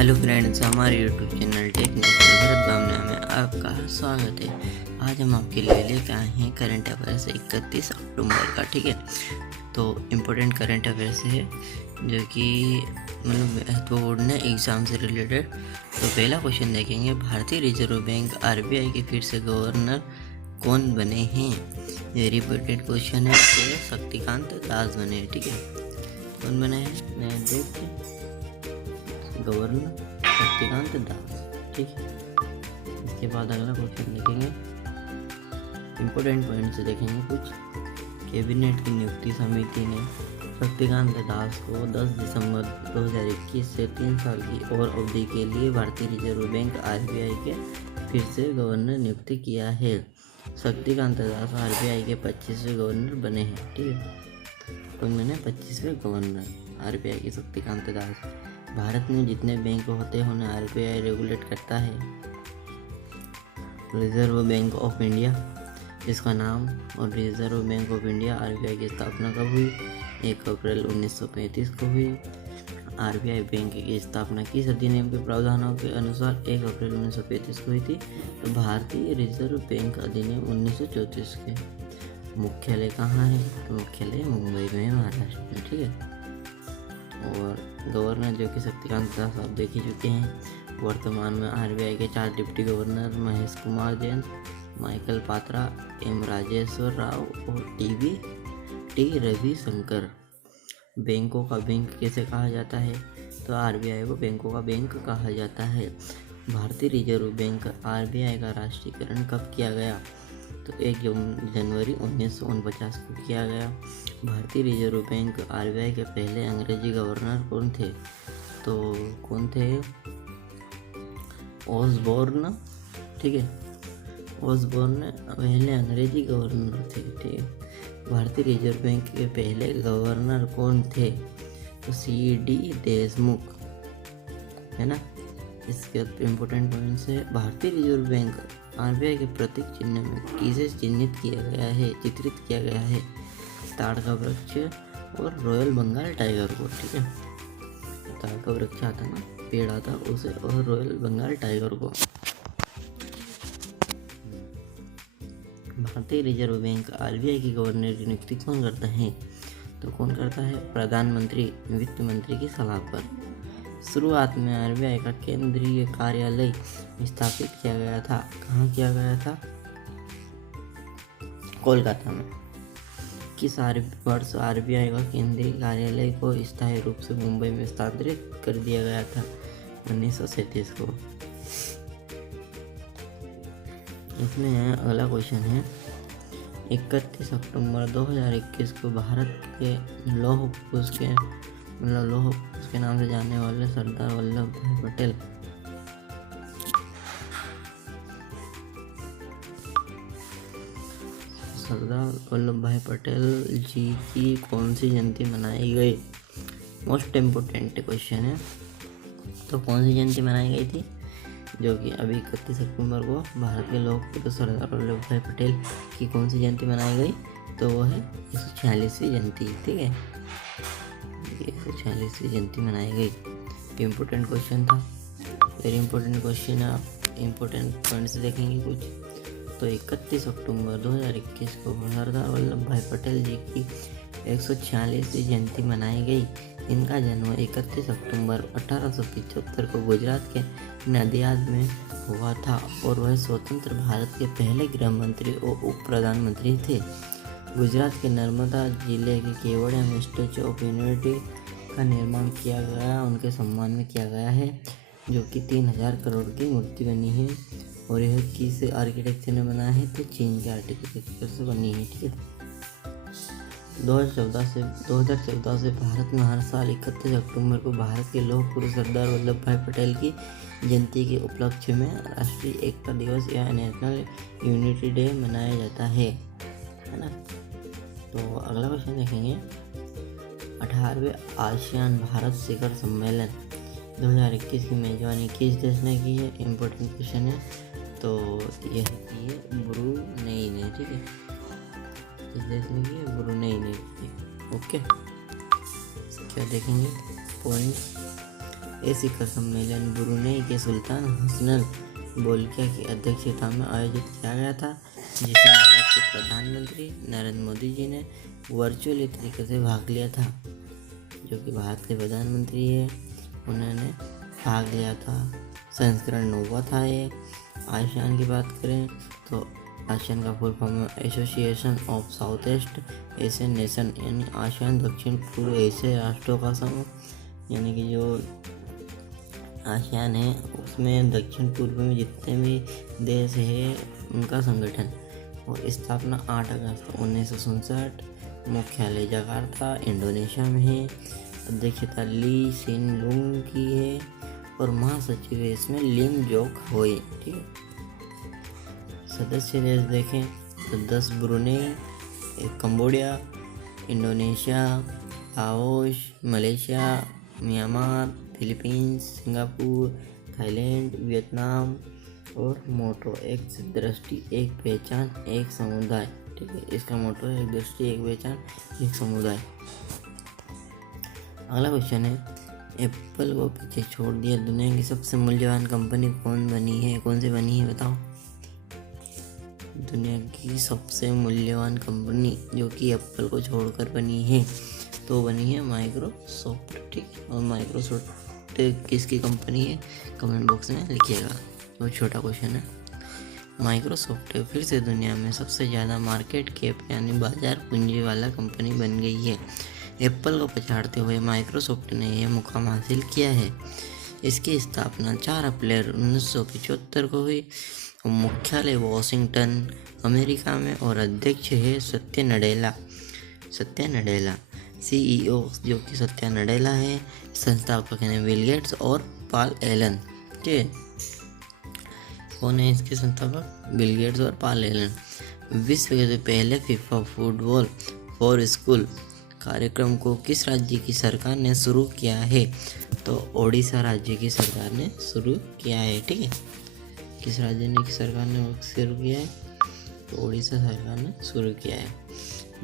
Hello friends, हमारे YouTube channel tech mister Bharat Bhavna में आपका स्वागत है। आज हम आपके लिए लेकर आए हैं करंट अफेयर्स 31 अक्टूबर का। ठीक है, तो इम्पोर्टेंट करंट अफेयर्स है जो कि मतलब महत्वपूर्ण है एग्ज़ाम से रिलेटेड। तो पहला क्वेश्चन देखेंगे, भारतीय रिजर्व बैंक RBI के फिर से गवर्नर कौन बने हैं। ये रिपीटेड क्वेश्चन है। तो शक्तिकांत दास बने हैं। ठीक है, कौन बने हैं देखते हैं। गवर्नर शक्तिकांत दास। ठीक है, इसके बाद अगला क्वेश्चन देखेंगे, इम्पोर्टेंट पॉइंट से देखेंगे कुछ। कैबिनेट की नियुक्ति समिति ने शक्तिकांत दास को 10 दिसंबर 2021 से 3 साल की और अवधि के लिए भारतीय रिजर्व बैंक RBI के फिर से गवर्नर नियुक्त किया है। शक्तिकांत दास RBI के 25वें गवर्नर बने हैं। ठीक है, कौन बने 25वें गवर्नर RBI के शक्तिकांत दास। भारत में जितने बैंक होते हैं उन्हें RBI रेगुलेट करता है। रिजर्व बैंक ऑफ इंडिया, जिसका नाम और reserve bank of India RBI की स्थापना कब हुई? 1 अप्रैल 1935 को हुई। RBI बैंक की स्थापना किस अधिनियम के प्रावधानों के अनुसार 1 अप्रैल 1935 को हुई थी? तो भारतीय रिजर्व बैंक अधिनियम 1934 के। मुख्यालय कहाँ है? तो मुख्यालय मुंबई में, महाराष्ट्र में। ठीक है, और गवर्नर जो कि शक्तिकांत दास आप देख ही चुके हैं। वर्तमान में RBI के 4 deputy governor Mahesh Kumar Jain, Michael Patra, M Rajeshwar Rao और टी रविशंकर। बैंकों का बैंक कैसे कहा जाता है? तो RBI को बैंकों का बैंक कहा जाता है। भारतीय रिजर्व बैंक RBI का राष्ट्रीयकरण कब किया गया? तो 1 जनवरी 1949 को किया गया। भारतीय रिजर्व बैंक RBI के पहले अंग्रेजी गवर्नर कौन थे? तो कौन थे? ऑसबोर्न। ठीक है, ऑसबोर्न पहले अंग्रेजी गवर्नर थे। ठीक है, भारतीय रिजर्व बैंक के पहले गवर्नर कौन थे? तो CD देशमुख, है ना। इसके इम्पोर्टेंट पॉइंट्स है, भारतीय रिजर्व बैंक RBI के प्रतीक चिन्ह में किसे चित्रित किया गया है? ताड़ का वृक्ष और रॉयल बंगाल टाइगर को। ठीक है, ताड़ का वृक्ष आता ना, पेड़ आता उसे, और रॉयल बंगाल टाइगर को। भारतीय रिजर्व बैंक RBI की गवर्नर की नियुक्ति कौन करता है? तो कौन करता है? प्रधानमंत्री वित्त मंत्री की सलाह पर। शुरुआत में RBI का केंद्रीय कार्यालय स्थापित किया गया था। कहाँ किया गया था? कोलकाता में। किस वर्ष RBI का केंद्रीय कार्यालय को स्थायी रूप से मुंबई में स्थानांतरित कर दिया गया था? 1937 को। इसमें अगला क्वेश्चन है, 31 अक्टूबर 2021 को भारत के लौह पुरुष के नाम से जानने वाले सरदार वल्लभ भाई पटेल जी की कौन सी जयंती मनाई गई? मोस्ट इम्पोर्टेंट क्वेश्चन है। तो कौन सी जयंती मनाई गई थी? जो कि अभी 31 अक्टूबर को भारत के लौह पुरुष सरदार वल्लभ भाई पटेल की कौन सी जयंती मनाई गई? तो वो है 146वीं जयंती। ठीक है, 146वीं जयंती मनाई गई। इम्पोर्टेंट क्वेश्चन था, वेरी इम्पोर्टेंट क्वेश्चन है। आप इम्पोर्टेंट पॉइंट्स देखेंगे कुछ। तो 31 अक्टूबर 2021 को सरदार वल्लभ भाई पटेल जी की 146वीं जयंती मनाई गई। इनका जन्म 31 अक्टूबर 1875 को गुजरात के नदियाद में हुआ था और वह स्वतंत्र भारत के पहले गृह मंत्री और उप प्रधानमंत्री थे। गुजरात के नर्मदा जिले के केवड़िया में स्टैचू ऑफ यूनिटी का निर्माण किया गया, उनके सम्मान में किया गया है, जो कि 3000 करोड़ की मूर्ति बनी है। और यह किस आर्किटेक्चर ने बनाया है? तो चीन के आर्किटेक्चर से बनी है। ठीक है, 2014 से भारत में हर साल 31 अक्टूबर को भारत के लौह पुरुष सरदार वल्लभ भाई पटेल की जयंती के उपलक्ष्य में राष्ट्रीय एकता दिवस या नेशनल यूनिटी डे मनाया जाता है ना। तो अगला क्वेश्चन देखेंगे, 18वें आसियान भारत शिखर सम्मेलन 2021 की मेजबानी किस देश ने की है? इम्पोर्टेंट क्वेश्चन है। तो यह की है ब्रुनेई ने। ठीक है, किस देश ने की है? ब्रुनेई ने की है। ओके, क्या देखेंगे पॉइंट। ये शिखर सम्मेलन ब्रुनेई के सुल्तान हसनल बोल्किया की अध्यक्षता में आयोजित किया गया था, जिसमें भारत के प्रधानमंत्री नरेंद्र मोदी जी ने वर्चुअली तरीके से भाग लिया था। जो कि भारत के प्रधानमंत्री है, उन्होंने भाग लिया था। संस्करण 9वां था ये। आसियान की बात करें तो आसियान का फुल फॉर्म है association of south east Asian nation, यानी आसियान दक्षिण पूर्व एशियाई राष्ट्रों का समूह, यानी कि जो आसियान है उसमें दक्षिण पूर्व में जितने भी देश है उनका संगठन। और स्थापना 8 अगस्त 1967, मुख्यालय जकार्ता इंडोनेशिया में है। अध्यक्षता ली सिन लुंग की है और महासचिव है इसमें लिम जोक होई। ठीक है, सदस्य देश देखें तो 10 Brunei, 1 Cambodia, Indonesia, Laos, Malaysia, Myanmar, Philippines, Singapore, Thailand, Vietnam और मोटो एक दृष्टि एक पहचान एक समुदाय। ठीक है, इसका मोटो है एक दृष्टि एक पहचान एक समुदाय। अगला क्वेश्चन है, एप्पल को पीछे छोड़ दिया दुनिया की सबसे मूल्यवान कंपनी कौन से बनी है बताओ। दुनिया की सबसे मूल्यवान कंपनी जो कि एप्पल को छोड़कर बनी है तो बनी है माइक्रोसॉफ्ट। ठीक है, और माइक्रोसॉफ्ट किसकी कंपनी है कमेंट बॉक्स में लिखिएगा। बहुत छोटा क्वेश्चन है। माइक्रोसॉफ्ट फिर से दुनिया में सबसे ज़्यादा मार्केट कैप यानी बाजार पूंजी वाला कंपनी बन गई है। एप्पल को पछाड़ते हुए माइक्रोसॉफ्ट ने यह मुकाम हासिल किया है। इसकी स्थापना 4 अप्रैल 1975 को हुई। मुख्यालय वॉशिंगटन अमेरिका में और अध्यक्ष है सत्य नडेला CEO जो कि सत्या नडेला है। संस्थापक हैं बिल गेट्स और पॉल एलन। ठीक है, कौन है इसके संस्थापक? बिल गेट्स और पॉल एलन। विश्व के पहले फीफा फुटबॉल फॉर स्कूल कार्यक्रम को किस राज्य की सरकार ने शुरू किया है? तो ओडिशा राज्य की सरकार ने शुरू किया है। ठीक है, किस राज्य ने की सरकार ने शुरू किया है? तो ओडिशा सरकार ने शुरू किया है।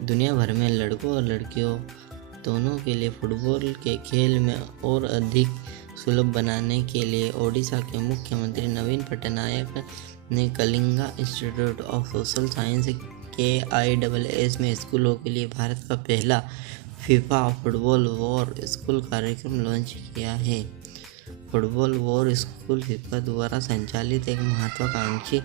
दुनिया भर में लड़कों और लड़कियों दोनों के लिए फुटबॉल के खेल में और अधिक सुलभ बनाने के लिए ओडिशा के मुख्यमंत्री नवीन पटनायक ने Kalinga institute of social science KISS में स्कूलों के लिए भारत का पहला फीफा फुटबॉल वॉर स्कूल कार्यक्रम लॉन्च किया है। फुटबॉल वॉर स्कूल फीफा द्वारा संचालित एक महत्वाकांक्षी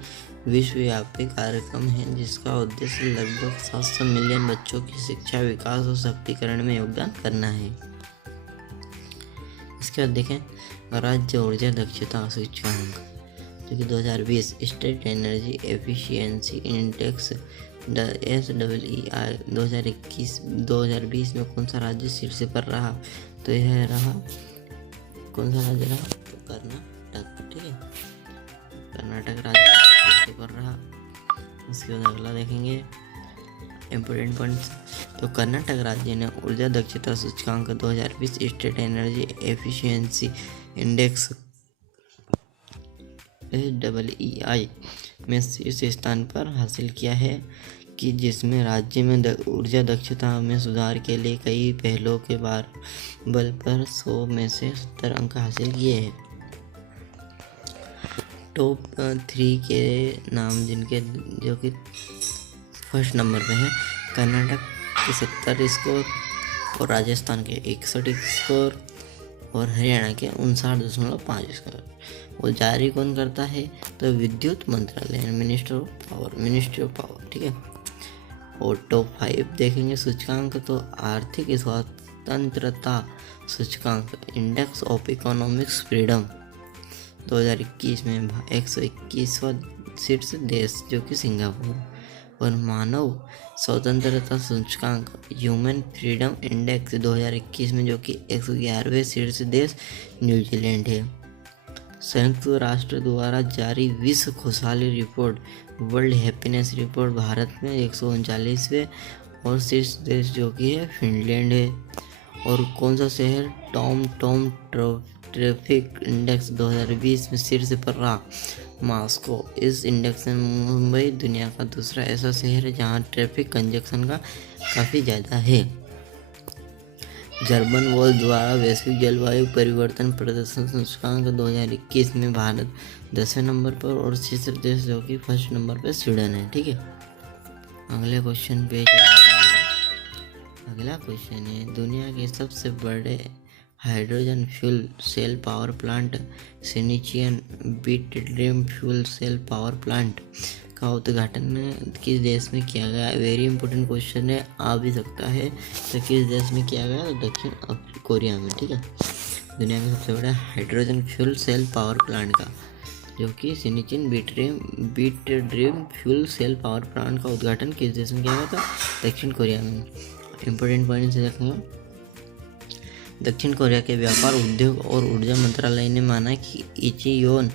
विश्वव्यापी कार्यक्रम है जिसका उद्देश्य लगभग 700 मिलियन बच्चों की शिक्षा, विकास और सशक्तिकरण में योगदान करना है। इसके बाद देखें राज्य ऊर्जा दक्षता सूचकांक जो कि 2020 state energy efficiency index SEEI 2020 में कौन सा राज्य शीर्ष पर रहा? तो यह रहा, कौन सा राज्य रहा? तो कर्नाटक। ठीक है, कर्नाटक राज्य शीर्ष पर रहा। उसके बाद अगला देखेंगे इम्पोर्टेंट पॉइंट्स। तो कर्नाटक राज्य ने ऊर्जा दक्षता सूचकांक 2020 state energy efficiency index SEEI में शीर्ष स्थान पर हासिल किया है कि जिसमें राज्य में ऊर्जा दक्षता में सुधार के लिए कई पहलों के बल पर 100 में से 70 अंक हासिल किए हैं। टॉप 3 के नाम जिनके जो कि फर्स्ट नंबर पे है, कर्नाटक के 70 स्कोर और राजस्थान के 61 स्कोर और हरियाणा के 59.5 स्कोर। वो जारी कौन करता है? तो विद्युत मंत्रालय मिनिस्ट्री ऑफ पावर। ठीक है, और टॉप 5 देखेंगे सूचकांक तो आर्थिक स्वतंत्रता सूचकांक इंडेक्स ऑफ इकोनॉमिक्स फ्रीडम 2021 में 121वां शीर्ष देश जो कि सिंगापुर, और मानव स्वतंत्रता सूचकांक ह्यूमन फ्रीडम इंडेक्स 2021 में जो कि 111वें शीर्ष देश न्यूजीलैंड है। संयुक्त राष्ट्र द्वारा जारी विश्व खुशहाली report world happiness report Bharat में 139वें और शीर्ष देश जो कि है फिनलैंड है। और कौन सा शहर टॉम ट्रैफिक इंडेक्स 2020 में शीर्ष पर रहा? मॉस्को। इस इंडेक्स में मुंबई दुनिया का दूसरा ऐसा शहर है जहां ट्रैफिक कंजेक्शन का काफ़ी ज़्यादा है। जर्मन वॉल द्वारा वैश्विक जलवायु परिवर्तन प्रदर्शन सूचकांक 2021 में भारत 10वें नंबर पर और तीसरे देश जो कि फर्स्ट नंबर पर स्वीडन है। ठीक है, अगले क्वेश्चन पे अगला क्वेश्चन है, दुनिया के सबसे बड़े hydrogen fuel cell power plant सिनिचियन bit dream fuel cell power plant का उद्घाटन किस देश में किया गया? वेरी इंपॉर्टेंट क्वेश्चन है, आ भी सकता है। तो किस देश में किया गया? दक्षिण कोरिया में। ठीक है, दुनिया का सबसे बड़ा hydrogen fuel cell power plant का जो कि सिनिचिन bit dream fuel cell power plant का उद्घाटन किस देश में किया गया था? दक्षिण कोरिया में। इंपॉर्टेंट पॉइंट से देखेंगे, दक्षिण कोरिया के व्यापार उद्योग और ऊर्जा मंत्रालय ने माना कि इचियोन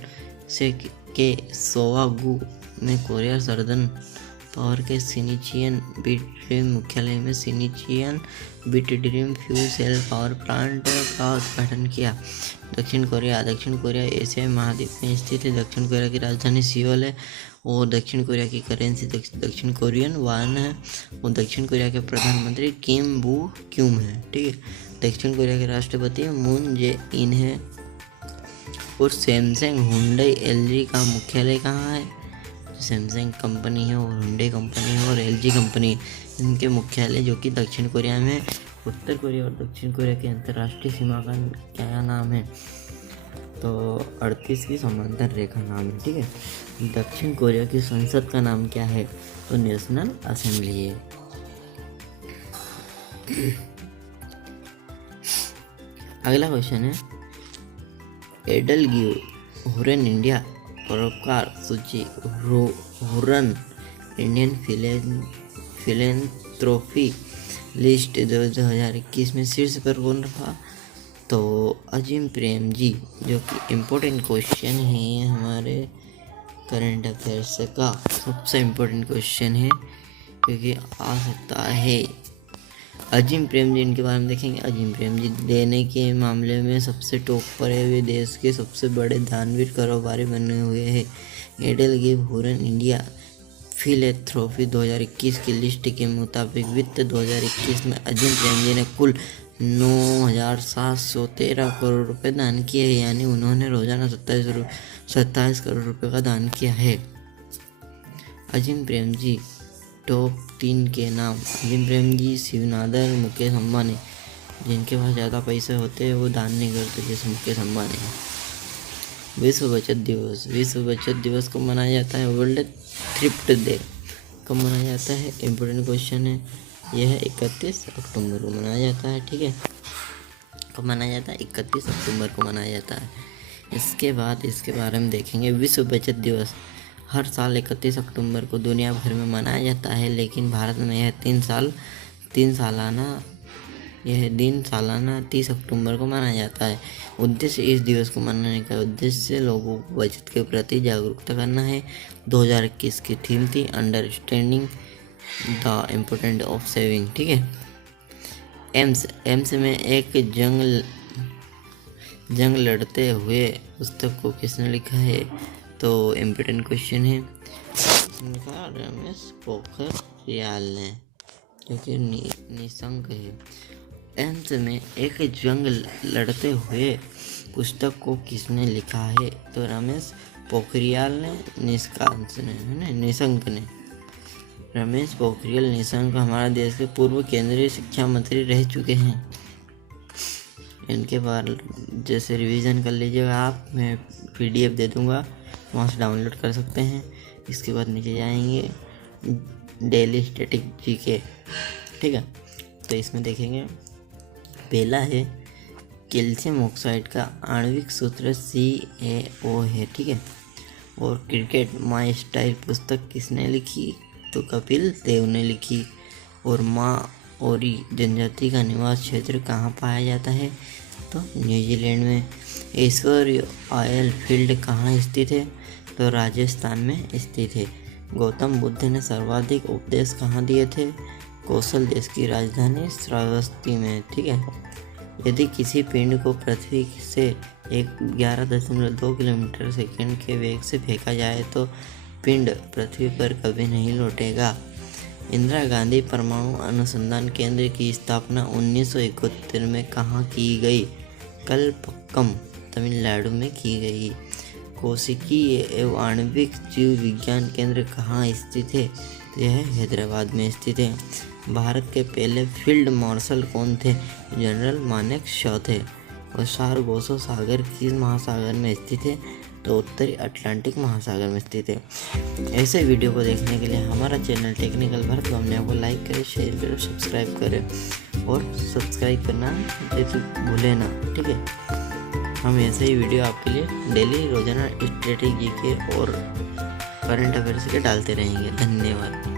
से के सोवागु में कोरिया सर्दर्न पावर के सिनिचियन बिट ड्रीम मुख्यालय में सिनिचियन bit dream fuel cell power plant का उद्घाटन किया। दक्षिण कोरिया एशिया महाद्वीप में स्थित है। दक्षिण कोरिया की राजधानी सियोल है और दक्षिण कोरिया की करेंसी दक्षिण कोरियन वान है और दक्षिण कोरिया के प्रधानमंत्री किम बू क्यूम है। ठीक है, दक्षिण कोरिया के राष्ट्रपति मून जे इन है और सैमसंग, हुंडई, एलजी का मुख्यालय कहाँ है? सैमसंग कंपनी है और हुंडई कंपनी है और एलजी कंपनी, इनके मुख्यालय जो कि दक्षिण कोरिया में। उत्तर कोरिया और दक्षिण कोरिया की अंतर्राष्ट्रीय सीमा का क्या नाम है? तो 38वीं समांतर रेखा नाम है। ठीक है, दक्षिण कोरिया की संसद का नाम क्या है? तो नेशनल असेंबली है। अगला क्वेश्चन है, एडलगिव हुरन इंडिया परोपकार सूची हुरन इंडियन फिलेंथ्रोपी लिस्ट 2021 में शीर्ष पर कौन रहा? तो अजीम प्रेम जी, जो कि इम्पोर्टेंट क्वेश्चन है हमारे करंट अफेयर्स का सबसे इम्पोर्टेंट क्वेश्चन है क्योंकि आ सकता है। अजीम प्रेम जी, इनके बारे में देखेंगे। अजीम प्रेम जी देने के मामले में सबसे टॉप पर है, वे देश के सबसे बड़े दानवीर कारोबारी बने हुए हैं। एडलगिव हुरन इंडिया फिलेंथ्रोपी 2021 की लिस्ट के मुताबिक वित्त 2021 में अजीम प्रेम जी ने कुल 9,713 करोड़ रुपए दान किए हैं, यानी उन्होंने रोजाना 27 करोड़ रुपए का दान किया है। अजीम प्रेम जी टॉप 3 के नाम, अजीम प्रेम जी, शिवनादर, मुकेश अंबानी। जिनके पास ज़्यादा पैसे होते हैं वो दान नहीं करते, जैसे मुकेश अंबानी। विश्व बचत दिवस को मनाया जाता है? वर्ल्ड थ्रिफ्ट डे कब मनाया जाता है? इम्पोर्टेंट क्वेश्चन है। यह 31 अक्टूबर को मनाया जाता है। ठीक है, कब मनाया जाता है? 31 अक्टूबर को मनाया जाता है। इसके बाद इसके बारे में देखेंगे। विश्व बचत दिवस हर साल 31 अक्टूबर को दुनिया भर में मनाया जाता है, लेकिन भारत में यह दिन सालाना 30 अक्टूबर को मनाया जाता है। उद्देश्य इस दिवस को मनाने का उद्देश्य लोगों को बचत के प्रति जागरूकता करना है। 2021 की थीम थी understanding the importance of saving. ठीक है, एम्स में एक जंग लड़ते हुए पुस्तक को किसने लिखा है? तो इम्पोर्टेंट क्वेश्चन है, रमेश पोखरियाल ने, जो कि निशंक है। एम्स में एक जंग लड़ते हुए पुस्तक को किसने लिखा है? तो रमेश पोखरियाल ने, निशंक ने। रमेश पोखरियाल निशंक हमारे देश के पूर्व केंद्रीय शिक्षा मंत्री रह चुके हैं। इनके बारे जैसे रिवीजन कर लीजिएगा आप, मैं PDF दे दूँगा, वहाँ से डाउनलोड कर सकते हैं। इसके बाद नीचे जाएंगे डेली स्टैटिक GK। ठीक है, तो इसमें देखेंगे पहला है कैल्शियम ऑक्साइड का आणविक सूत्र CaO है। ठीक है, और क्रिकेट माई स्टाइल पुस्तक किसने लिखी? तो कपिल देव ने लिखी। और माओरी जनजाति का निवास क्षेत्र कहाँ पाया जाता है? तो न्यूजीलैंड में। ऐश्वर्य ऑयल फील्ड कहाँ स्थित है? तो राजस्थान में स्थित है। गौतम बुद्ध ने सर्वाधिक उपदेश कहाँ दिए थे? कौशल देश की राजधानी श्रावस्ती में। ठीक है, यदि किसी पिंड को पृथ्वी से 11.2 किलोमीटर सेकंड के वेग से फेंका जाए तो पिंड पृथ्वी पर कभी नहीं लौटेगा। इंदिरा गांधी परमाणु अनुसंधान केंद्र की स्थापना 1971 में कहाँ की गई? कलपक्कम, तमिलनाडु में की गई। कोशिकी एवं आणविक जीव विज्ञान केंद्र कहाँ स्थित है? तो यह हैदराबाद में स्थित है। भारत के पहले फील्ड मार्शल कौन थे? जनरल मानेकशॉ थे। और सारगोसो सागर किस महासागर में स्थित है? तो उत्तरी अटलांटिक महासागर में स्थित है। ऐसे वीडियो को देखने के लिए हमारा चैनल टेक्निकल भरत बामनिया को लाइक करें, शेयर करें, सब्सक्राइब करें और सब्सक्राइब करना भूलें ना, ठीक है। हम ऐसे ही वीडियो आपके लिए डेली रोजाना स्ट्रेटेजी के और करंट अफेयर्स के डालते रहेंगे। धन्यवाद।